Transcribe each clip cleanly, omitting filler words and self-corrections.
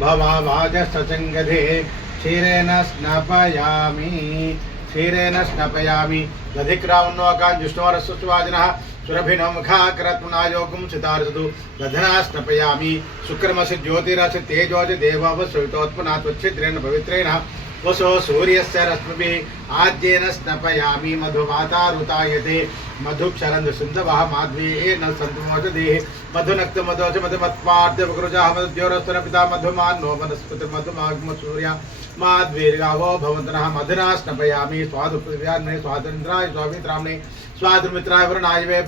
भवाभाजसचङ्गधे क्षीरेण स्नापयामि क्षीरेण स्नापयामि दधिक्रावन्नोकान् जुष्णोरस्वस्वादिनः सुरभिनो मुखाकरत्मनायोगं सितारसतु दधना स्नापयामि शुक्रमसि ज्योतिरसि तेजोसि देववसुतोत्पन्नात् त्वच्छिद्रेण पवित्रेण वसो सूर्यस्य रश्मिभिः आद्येन स्नापयामि मधुवातारुतायते मधुक्षरन्दसिन्धवः माध्वेन सन्तमोषधेः मधुनक्तमधोच मधुमत्पार्थ्यवकृजः मधुद्योरस्तन पिता मधुमान्नो वनस्पतिर्मधुमाग्मसूर्या माध्वीर्गावो भवन्तनः मधुना स्नापयामि स्वादुपृथिव्यान्ने स्वातन्त्राय स्वामित्राम्ने स्वादुमित्राय वरुणाय वे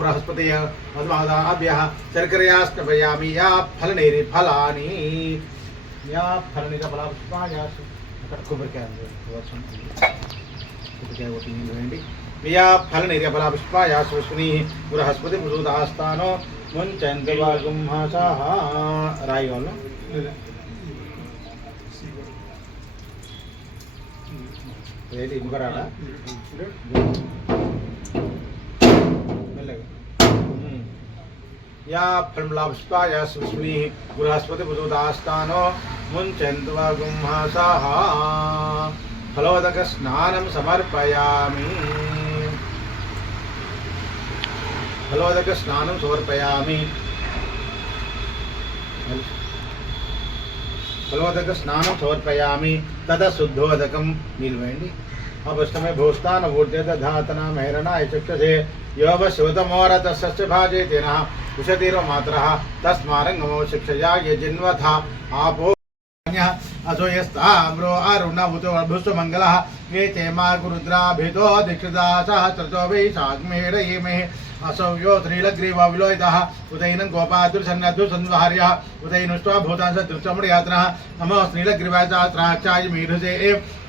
बृहस्पतय मधुमादाभ्यः शर्करया स्नापयामि या फलनिर्फलानि या फलनिर्फलापुष्पायासु अక్కడ కొబ్బరికాయ కొబ్బరికాయ या फलनिर्फलापुष्पायासु बृहस्पति मृदुदास्तानो मुञ्चन्तिवागुंहासाः राई वाला रेडी मुकराड़ा या फलनिर्फलापुष्पायासु बृहस्पति मृदुदास्तानो मुञ्चन्तिवागुंहासाः फलोदक स्नानं समर्पयामि फलोदक स्नानं समर्पयामि फलोदक स्नानं समर्पयामि तद शुद्धोदकं निल्वेण्डि अवस्तमे भूस्तान ऊर्जेत धातना मेहरणाय चक्षसे योव शिवतमोरतस्य भाजे तेनः उषतीरो मात्रः तस्मारङ्गमो शिक्षया यजिन्वथा आपो असो यस्ताम्रो अरुणभूतो अभुष्व मंगलः ये चेमा गुरुद्राभितो दीक्षिता सहस्रतो वैशाग्मेडयेमे असौ यो श्रीलग्रीवा विलोहितः उदयनं गोपादुर्सन्नदुर्संहार्यः उदयनुष्ट्वा भूतांसदृष्टमुडियात्नः नमो श्रीलग्रीवाय सहस्राक्षाय मेढुसे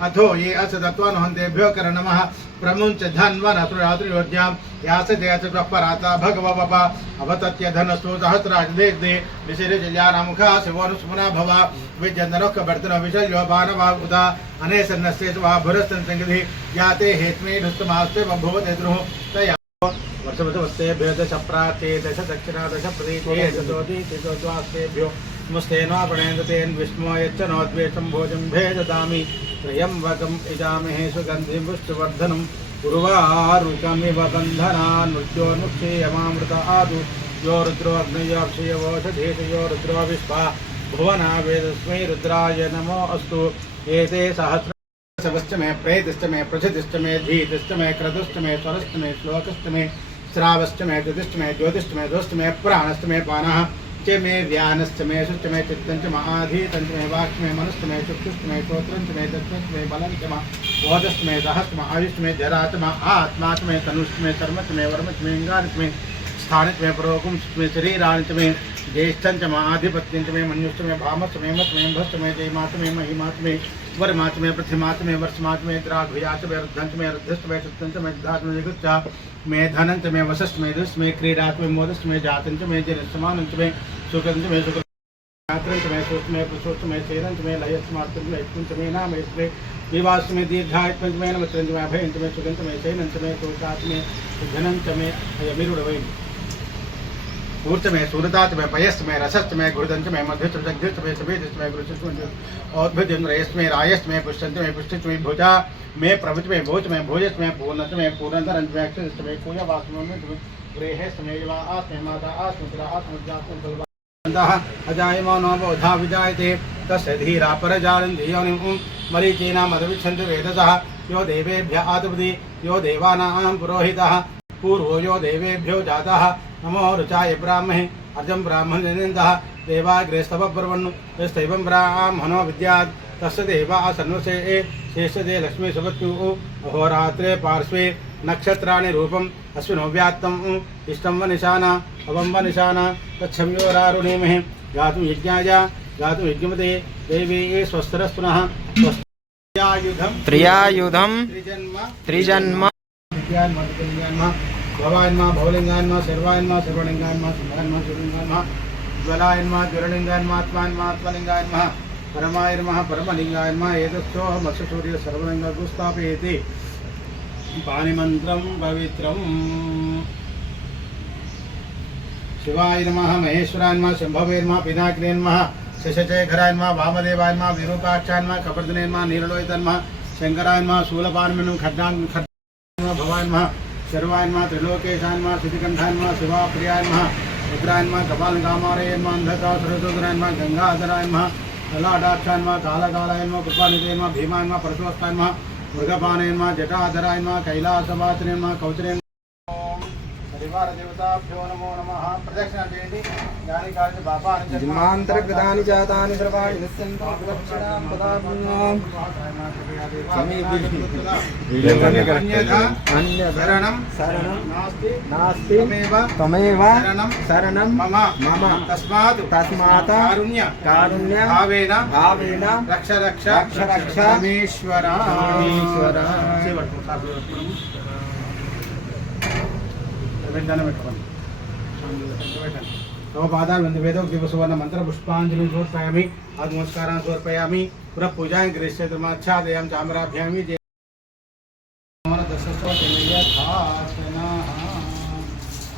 अथो ये असदत्वानुहन्तेभ्यो करनमः प्रमुञ्च धन्वनसुरात्रियोज्ञां यासदेयसपराता भगवपप अवतत्य धनस्तु सहस्राजदेशदे निशिरिजल्यानामुखा शिवोनुस्मुना भव विजन्दनोक्कबर्तन विशल्यो बाणवा उदा अनेसन्नस्येषु वा भुरस्तन्सङ्गधि याते हेत्मे ढुस्तमास्ते बभूवते द्रुः तया वर्षवतवस्तेभ्यो दश प्राते दश दक्षिणा दश प्रदेशे दशोदितिद्वास्तेभ्यो मुस्तेनोपणेन्द्रतेन विष्णो यच्च नोद्वेषं भोजं भेददामि त्र्यम्बकम् इजामहे सुगन्धिं पुष्टिवर्धनम् उर्वारुकमिव बन्धनान् मृत्योर्मुक्षीयमामृत आदु यो रुद्रो अग्नयोक्षयवोषधीत यो रुद्रो विश्वा भुवना वेदस्मै रुद्राय नमो अस्तु एते सहस्र सवश्च मे प्रेतश्च मे प्रथितिश्च मे धीतिश्च मे क्रतुश्च मे स्वरश्च मे श्लोकश्च मे श्रावश्च मे ज्योतिश्च मे ज्योतिश्च मे दोश्च मे प्राणश्च मे पानः च मे व्यानश्च मे शुश्च मे चित्तञ्च महाधीतञ्च मे वाक्च मे मनश्च मे चक्षुश्च मे श्रोत्रञ्च मे दर्शनश्च मे बलञ्च मे ओजश्च मे सहश्च मे आयुश्च मे जराच मे आत्मा च मे तनुश्च मे कर्मच मे वर्मच मे इंगाच मे स्थानिच मे परोकुंच मे शरीराणि च मे ज्येष्ठञ्च मे आधिपत्यञ्च मे मन्युश्च मे भामश्च मे मच मे भश्च मे जयमाच मे महिमाच मे वर्माच मे पृथ्वीमाच मे वर्षमाच मे द्राघ्याच मे रुद्धंच मे रुद्धश्च मे चित्तञ्च मे धाच मे जगच्च मे धनञ्च मे वशश्च मे दुश्च मे क्रीडाच मे मोदश्च मे जातञ्च मे जनसमानञ्च मे सुखञ्च मे सुख यात्रञ्च मे सुष्ट मे प्रसुष्ट मे चेरञ्च मे लयश्च मात्रञ्च मे इत्पञ्च मे नामश्च मे विवाश्च मे दीर्घायत्पञ्च मे नमत्रञ्च मे अभयञ्च मे सुगञ्च मे शयनञ्च मे तोषाच मे धनञ्च मे अयमिरुडवै ऊर्च में सूरदाच में पयस्त में रसस्त में गुरुदंच में मध्यस्थ जगदीश में सभेदस्त में गुरुशिष्ट में औद्भिद्यम रयस्त में रायस्त में पुष्टंच में पुष्टिच में भुजा में प्रवच में भोज में भोजस में पूर्णच में पूर्णधरंच में अक्षरस्त में पूजा वास में गृहस्थ में युवा आस में माता आस मित्रा आस मुद्रा अजायमानो बोधा विजायते तस्य धीरा परजानन्ति योनिं मरीचीना मदविच्छन्ति वेदसः यो देवेभ्य आतपति यो देवानां पुरोहितः पूर्वो यो देवेभ्यो जातः नमो रुचाय ब्राह्मणे अर्जं ब्राह्मणेन्द्रः देवाग्रेस्तव ब्रवन् यस्तैवं ब्राह्मणो विद्यात् तस्य देवा सन्वसे शेषदे लक्ष्मी सुभत्युः अहोरात्रे पार्श्वे नक्षत्राणि रूपम् अश्विनो व्यात्तम् इष्टं व निशाना अवं व निशाना तच्छम्योरारुणीमहे गातुं यज्ञाय गातुं यज्ञमते देवी स्वस्तिरस्तुनः त्रियायुधं त्रिजन्म भवान्मा भवलिंगान्मा सर्वान्मा सर्वलिंगान्मा सुंदरान्मा सुलिंगान्मा ज्वलायन्मा ज्वललिंगान्मा आत्मान्मा आत्मलिंगान्मा परमायन्मा परमलिंगान्मा एतत्सो मत्स्यसूर्य सर्वलिंगं स्थापयति पाणिमन्त्रं पवित्रम् शिवाय नमः महेश्वराय नमः शंभवे नमः पिनाकिने नमः శశశేఖరాయ నమః వామదేవాయ నమః విరూపాక్షాయ నమః కపర్దినే నమః నీలలోహితాయ నమః శంకరాయ నమః శూలపాణినమః ఖడ్గాయ భవాయ నమః శర్వాయ నమః త్రిలోకేశాయ నమః శ్రీకంఠాయ నమః శివాప్రియాయ నమః రుద్రాయ నమః కపాలకామారయ నమః అంధకాసురసూదరాయ నమః గంగాధరాయ నమః లలాటాక్షాయ నమః కాళకాలాయ నమః కృపానిధే నమః భీమాయ నమః పరశువస్తాయ నమః మృగపాణయ నమః జటాధరాయ నమః కైలాసవాసినే నమః కౌచరే పరివార దేవతాభ్యో నమో నమః. ప్రదక్షిణ చేయండి. దాని కారణం బాబా జన్మాంతర్గతాని జాతాని సర్వాణి నిస్సంతాం ప్రదక్షిణాం పదాపుణ్యాం శరణం శరణం నాస్తి నాస్తి త్వమేవ త్వమేవ శరణం మమ మమ తస్మాత్ తస్మాత్ కారుణ్య కారుణ్య భావేన భావేన రక్ష రక్ష రక్ష రక్ష పరమేశ్వర పరమేశ్వర. వెంటనే పెట్టుకోండి. तव पादान् वेदोक्ति सुवर्ण मंत्र पुष्पांजलि समर्पयामि आदि नमस्कारान् समर्पयामि पुनः पूजां गृह्यमाच्छादयां चामराभ्यामि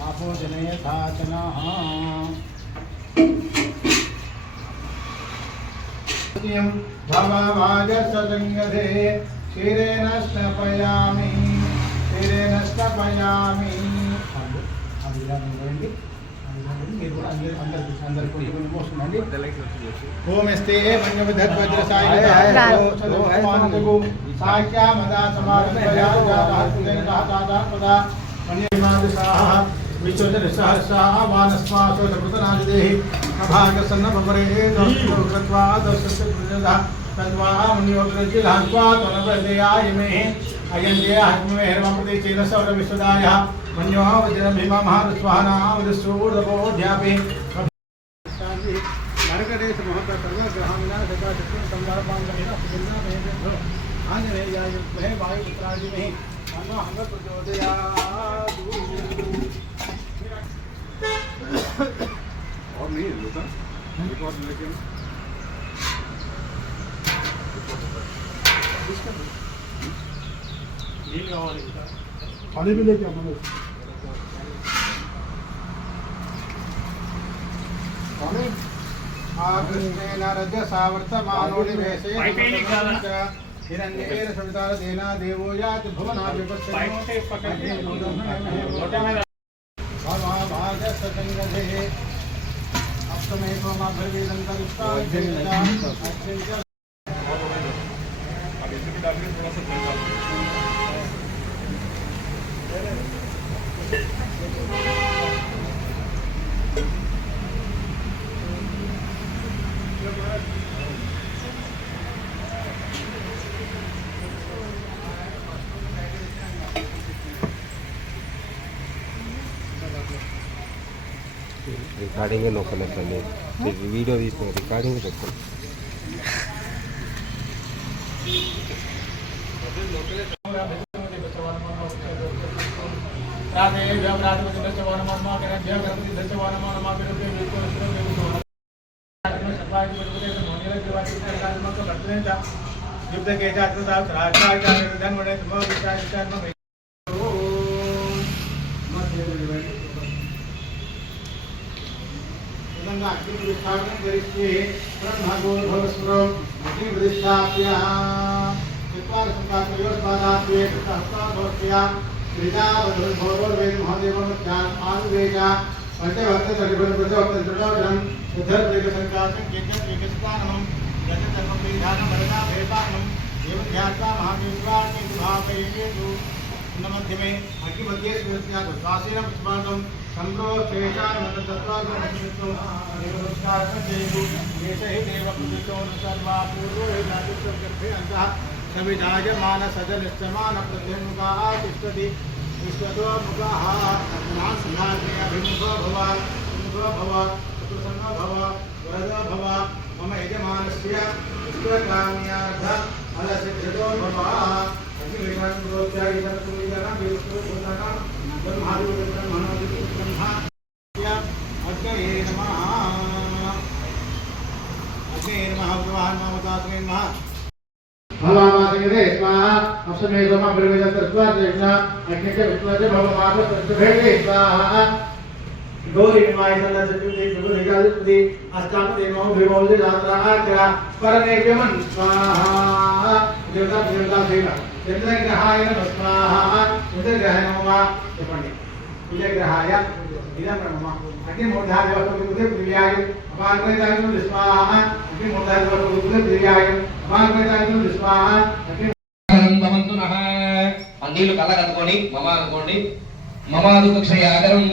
आपो जनयथाचनाः भवावाजसंगधे क्षीरेण स्नपयामि ओमस्ते मंगविधद्वज्रसाय साख्या मदा समागमया जाता मन्यमादसाः विश्वजनसहस्राः वानस्मासो प्रतनादिदेहि अभागसन्न भवरे दर्शकृत्वा दर्शकृतः तद्वा मुनियोग्रजिलात्वा तनवदयायमे अयन्ये हक्मे हर्मपति चेनसौर विश्वदाय मन्यो वज्र भीमा महारुस्वाहा वदसूर्धपोध्यापि नरकदेश महता सर्व ग्रहामिना सदा चक्र संगारपांगमेना सुगंधा महेंद्र आंजनेयाय महे वायुपुत्रादि महे अन्नो हंग प्रचोदयात् और नहीं होता रिकॉर्ड लेकिन पानी भी लेके आना पानी कृष्णेन रज सावर्तमानोनिवेशे हिरण्येन सविता देना देवो याति भुवनाभिपत्सते भागसंगधे अप्तमे त्वमाभर्वेदन्तरिष्टाः రికార్డింగ్ నొక్కలేదండి వీడియో తీసుకుని రికార్డింగ్ పెట్టుకోండి मध्य अग्निमध्ये श्वासेन पुष्पांडं संप्रोक्षेषान् सविजायमान सजनिष्ठमान प्रत्यमुखाः तिष्ठति विश्वतो मुखाः अभिमुखो भव चतुर्संगो भव वरदो भव मम यजमानस्य विश्वकाम्यार्थ अलसिद्धो भव गौरी निवाय सन्नसुति सुगुनिकालुति अष्टामते नमो विमोले जात्रा आत्रा परमेभ्यमं स्वाहा देवता देवता देवा चंद्रग्रहाय नमः स्वाहा चंद्रग्रहाय नमः చెప్పండి चंद्रग्रहाय इदं नमः अग्नि मूर्धाय वस्तुते प्रियाय अपाग्रताय नमः स्वाहा अग्नि मूर्धाय वस्तुते प्रियाय अपाग्रताय नमः स्वाहा अग्नि నీళ్ళు కళ్ళ కనుకొని మమ అనుకోండి మమాదు క్షయాగరం